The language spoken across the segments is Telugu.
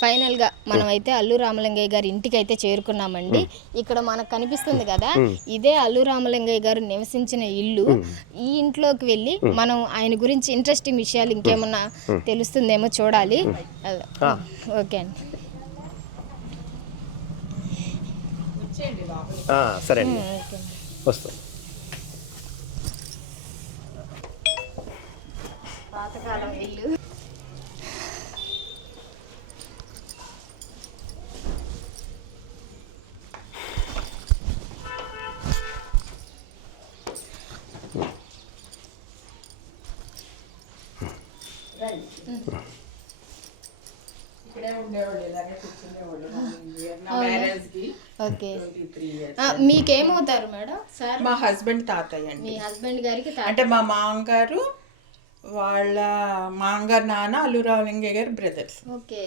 ఫైనల్గా మనం అయితే అల్లు రామలింగయ్య గారి ఇంటికి అయితే చేరుకున్నామండి. ఇక్కడ మనకు కనిపిస్తుంది కదా, ఇదే అల్లు రామలింగయ్య గారు నివసించిన ఇల్లు. ఈ ఇంట్లోకి వెళ్ళి మనం ఆయన గురించి ఇంట్రెస్టింగ్ విషయాలు ఇంకేమన్నా తెలుస్తుందేమో చూడాలి. ఓకే అండి. సరే అండి, వస్తాం. పాతకాలం ఇల్లు. ఓకే, మీకేమవుతారు మేడం? సార్ మా హస్బెండ్ తాతయ్య అండి. మీ హస్బెండ్ గారికి అంటే మా మామగారు వాళ్ళ మామగారు నాన్న అల్లు రామలింగయ్య గారు బ్రదర్స్. ఓకే,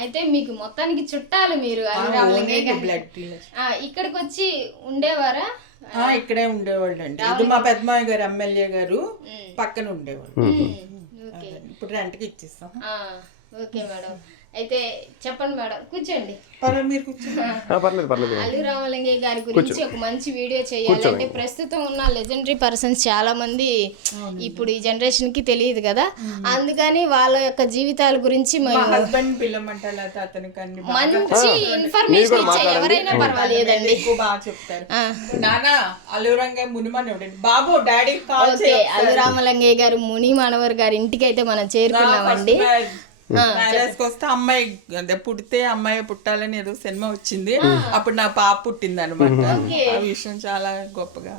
అయితే మీకు మొత్తానికి చుట్టాలు మీరు అల్లు రామలింగయ్య గారు. బ్లడ్ ఇక్కడికి వచ్చి ఉండేవారా? ఇక్కడే ఉండేవాళ్ళు అండి. ఇది మా పెద్దమాయ గారు ఎమ్మెల్యే గారు పక్కన ఉండేవాళ్ళు. ఇప్పుడు రెంట్కి ఇచ్చేస్తాం. ఓకే మేడం, అయితే చెప్పండి మేడం, కూర్చోండి. మీరు కూర్చోండి. అల్లు రామలింగయ్య గారి గురించి ఒక మంచి వీడియో చేయాలంటే ప్రస్తుతం ఉన్న లెజెండరీ పర్సన్స్ చాలా మంది ఇప్పుడు ఈ జనరేషన్ కి తెలియదు కదా, అందుకని వాళ్ళ యొక్క జీవితాల గురించి హస్బెండ్ పిల్లమంటారు అతనికి మంచి ఇన్ఫర్మేషన్ ఇచ్చే ఎవరైనా పర్వాలేదండి. బాగా చెప్తారు. నానా అల్లు రామలింగయ్య మునిమనవుడు బాబు డాడీ కాల్. అల్లు రామలింగయ్య గారు ముని మనవర్ గారి ఇంటికి అయితే మనం చేరుకున్నామండి. మ్యారేజ్కి వస్తే అమ్మాయి అదే పుడితే అమ్మాయి పుట్టాలని ఏదో సినిమా వచ్చింది, అప్పుడు నా పాప పుట్టింది అనమాట. ఆ విషయం చాలా గొప్పగా